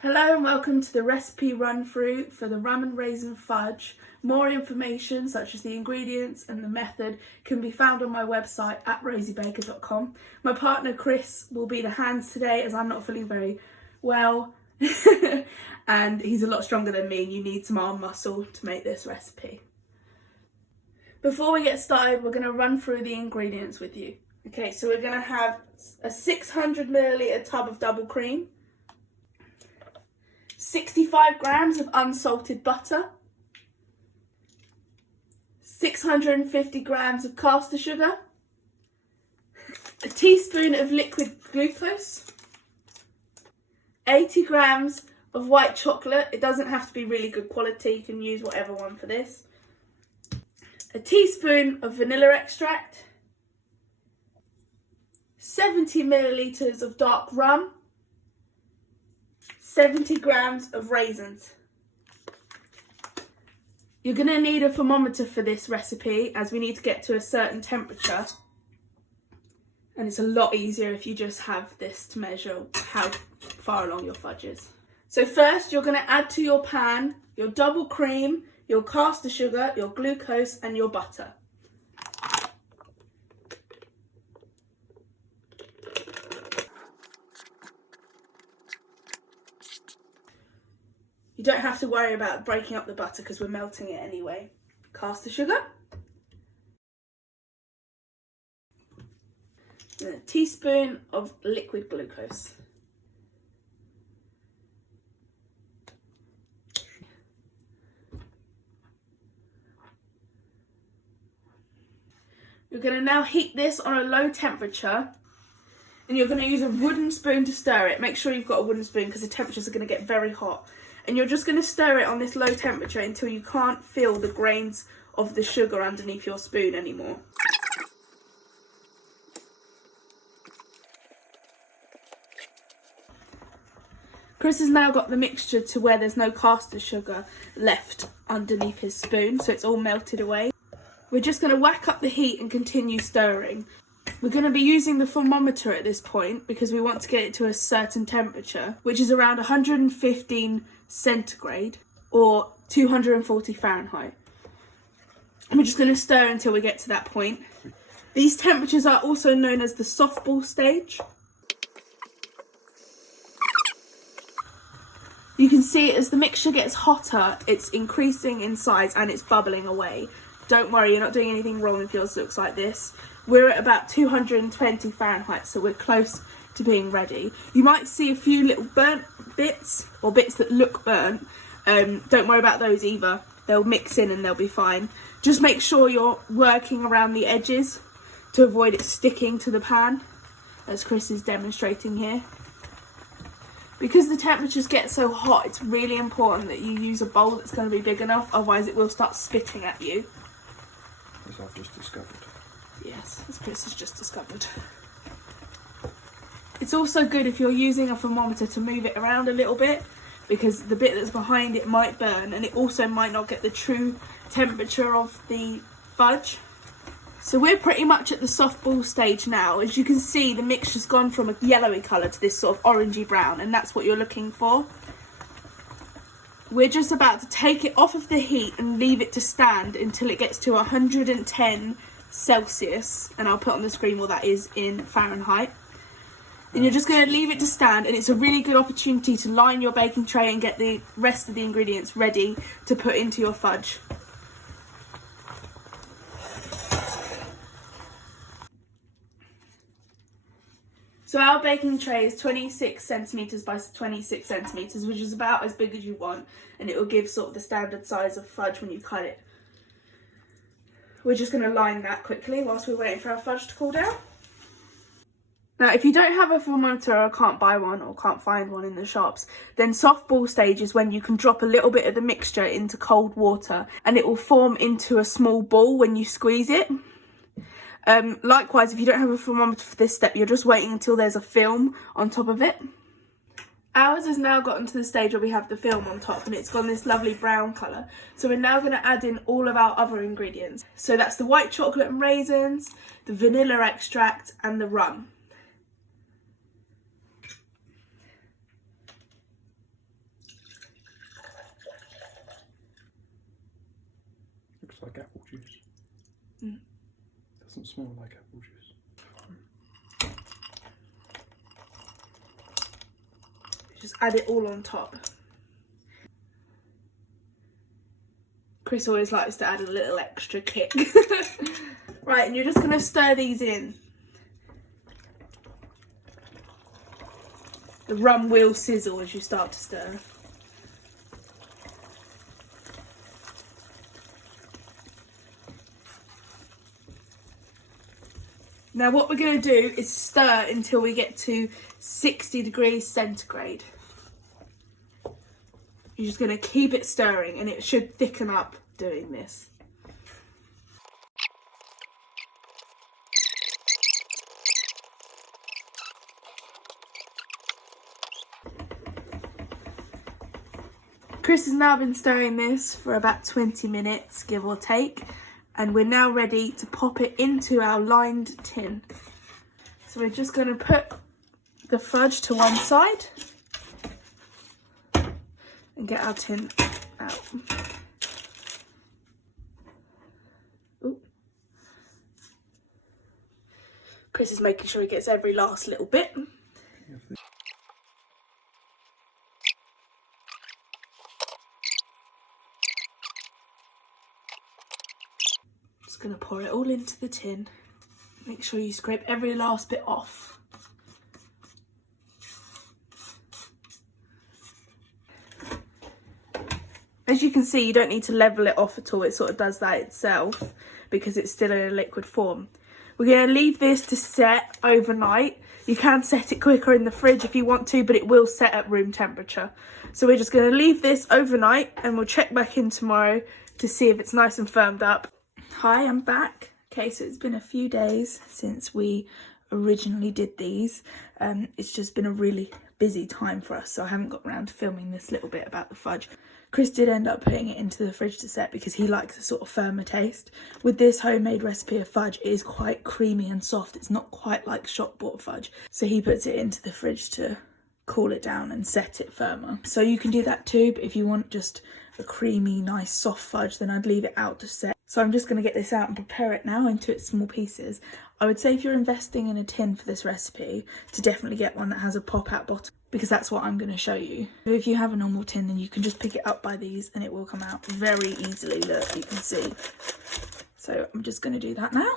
Hello and welcome to the recipe run through for the rum and raisin fudge. More information such as the ingredients and the method can be found on my website at rosiebaker.com. My partner Chris will be the hands today as I'm not feeling very well and he's a lot stronger than me and you need some arm muscle to make this recipe. Before we get started, we're going to run through the ingredients with you. Okay, so we're going to have a 600 milliliter tub of double cream, 65 grams of unsalted butter, 650 grams of caster sugar, a teaspoon of liquid glucose, 80 grams of white chocolate. It doesn't have to be really good quality, you can use whatever one for this, a teaspoon of vanilla extract, 70 millilitres of dark rum, 70 grams of raisins. You're going to need a thermometer for this recipe as we need to get to a certain temperature, and it's a lot easier if you just have this to measure how far along your fudge is. So first you're going to add to your pan your double cream, your caster sugar, your glucose and your butter. You don't have to worry about breaking up the butter because we're melting it anyway. Caster sugar. And a teaspoon of liquid glucose. You're going to now heat this on a low temperature and you're going to use a wooden spoon to stir it. Make sure you've got a wooden spoon because the temperatures are going to get very hot. And you're just going to stir it on this low temperature until you can't feel the grains of the sugar underneath your spoon anymore. Chris has now got the mixture to where there's no caster sugar left underneath his spoon, so it's all melted away. We're just going to whack up the heat and continue stirring. We're going to be using the thermometer at this point because we want to get it to a certain temperature, which is around 115 centigrade or 240 Fahrenheit. And we're just going to stir until we get to that point. These temperatures are also known as the softball stage. You can see as the mixture gets hotter, it's increasing in size and it's bubbling away. Don't worry, you're not doing anything wrong if yours looks like this. We're at about 220 Fahrenheit, so we're close to being ready. You might see a few little burnt bits or bits that look burnt. Don't worry about those either. They'll mix in and they'll be fine. Just make sure you're working around the edges to avoid it sticking to the pan, as Chris is demonstrating here. Because the temperatures get so hot, it's really important that you use a bowl that's going to be big enough, otherwise it will start spitting at you. As I've just discovered. Yes, as Chris has just discovered. It's also good if you're using a thermometer to move it around a little bit, because the bit that's behind it might burn and it also might not get the true temperature of the fudge. So we're pretty much at the softball stage now. As you can see, the mixture's gone from a yellowy colour to this sort of orangey brown, and that's what you're looking for. We're just about to take it off of the heat and leave it to stand until it gets to 110 Celsius, and I'll put on the screen what that is in Fahrenheit. Then you're just going to leave it to stand, and it's a really good opportunity to line your baking tray and get the rest of the ingredients ready to put into your fudge. So our baking tray is 26 centimetres by 26 centimetres, which is about as big as you want, and it will give sort of the standard size of fudge when you cut it. We're just going to line that quickly whilst we're waiting for our fudge to cool down. Now, if you don't have a thermometer or can't buy one or can't find one in the shops, then softball stage is when you can drop a little bit of the mixture into cold water and it will form into a small ball when you squeeze it. Likewise, if you don't have a thermometer for this step, you're just waiting until there's a film on top of it. Ours has now gotten to the stage where we have the film on top and it's gone this lovely brown colour. So we're now going to add in all of our other ingredients. So that's the white chocolate and raisins, the vanilla extract and the rum. Looks like apple juice. Mm. Doesn't smell like apple juice. Just add it all on top. Chris always likes to add a little extra kick. Right, and you're just going to stir these in. The rum will sizzle as you start to stir. Now what we're going to do is stir until we get to 60 degrees centigrade. You're just going to keep it stirring and it should thicken up doing this. Chris has now been stirring this for about 20 minutes, give or take, and we're now ready to pop it into our lined tin. So we're just going to put the fudge to one side and get our tin out. Ooh. Chris is making sure he gets every last little bit. Just going to pour it all into the tin. Make sure you scrape every last bit off. As you can see, you don't need to level it off at all. It sort of does that itself because it's still in a liquid form. We're going to leave this to set overnight. You can set it quicker in the fridge if you want to, but it will set at room temperature. So we're just going to leave this overnight and we'll check back in tomorrow to see if it's nice and firmed up. Hi, I'm back. Okay, so it's been a few days since we originally did these. It's just been a really busy time for us, so I haven't got around to filming this little bit about the fudge. Chris did end up putting it into the fridge to set because he likes a sort of firmer taste. With this homemade recipe of fudge, it is quite creamy and soft. It's not quite like shop bought fudge. So he puts it into the fridge to cool it down and set it firmer. So you can do that too, but if you want just a creamy, nice, soft fudge, then I'd leave it out to set. So I'm just going to get this out and prepare it now into its small pieces. I would say if you're investing in a tin for this recipe, to definitely get one that has a pop-out bottom, because that's what I'm going to show you. If you have a normal tin, then you can just pick it up by these and it will come out very easily. Look, you can see. So I'm just going to do that now.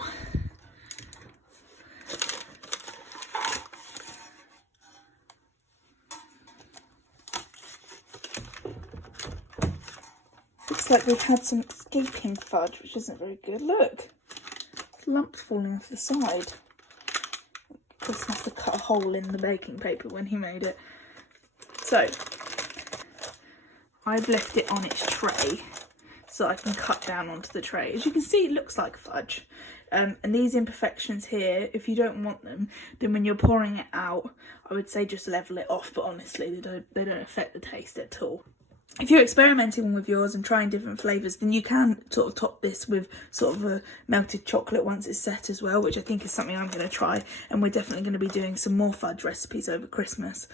Looks like we've had some escaping fudge, which isn't very good. Look, lumps falling off the side. Chris must have cut a hole in the baking paper when he made it. So I've left it on its tray so I can cut down onto the tray. As you can see, it looks like fudge. And these imperfections here, if you don't want them, then when you're pouring it out, I would say just level it off. But honestly, they don't affect the taste at all. If you're experimenting with yours and trying different flavours, then you can sort of top this with sort of a melted chocolate once it's set as well, which I think is something I'm going to try. And we're definitely going to be doing some more fudge recipes over Christmas.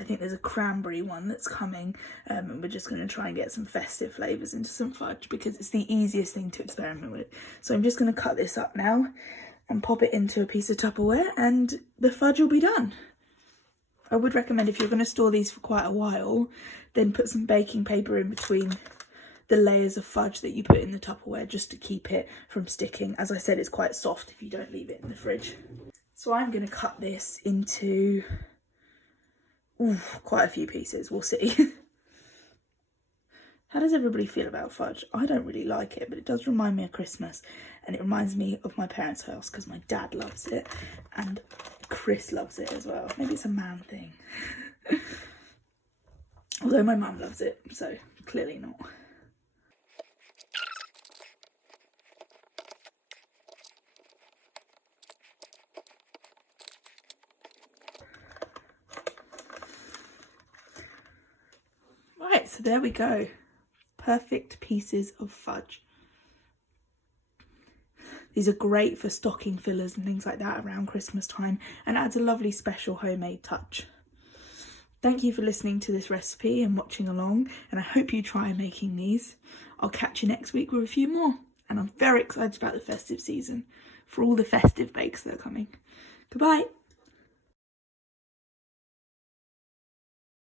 I think there's a cranberry one that's coming, and we're just going to try and get some festive flavours into some fudge because it's the easiest thing to experiment with. So I'm just going to cut this up now and pop it into a piece of Tupperware and the fudge will be done. I would recommend if you're going to store these for quite a while, then put some baking paper in between the layers of fudge that you put in the Tupperware just to keep it from sticking. As I said, it's quite soft if you don't leave it in the fridge. So I'm going to cut this into quite a few pieces. We'll see. How does everybody feel about fudge? I don't really like it, but it does remind me of Christmas. And it reminds me of my parents' house because my dad loves it. And Chris loves it as well. Maybe it's a man thing. Although my mum loves it, so clearly not. Right, so there we go. Perfect pieces of fudge. These are great for stocking fillers and things like that around Christmas time and adds a lovely special homemade touch. Thank you for listening to this recipe and watching along, and I hope you try making these. I'll catch you next week with a few more. and I'm very excited about the festive season for all the festive bakes that are coming. Goodbye.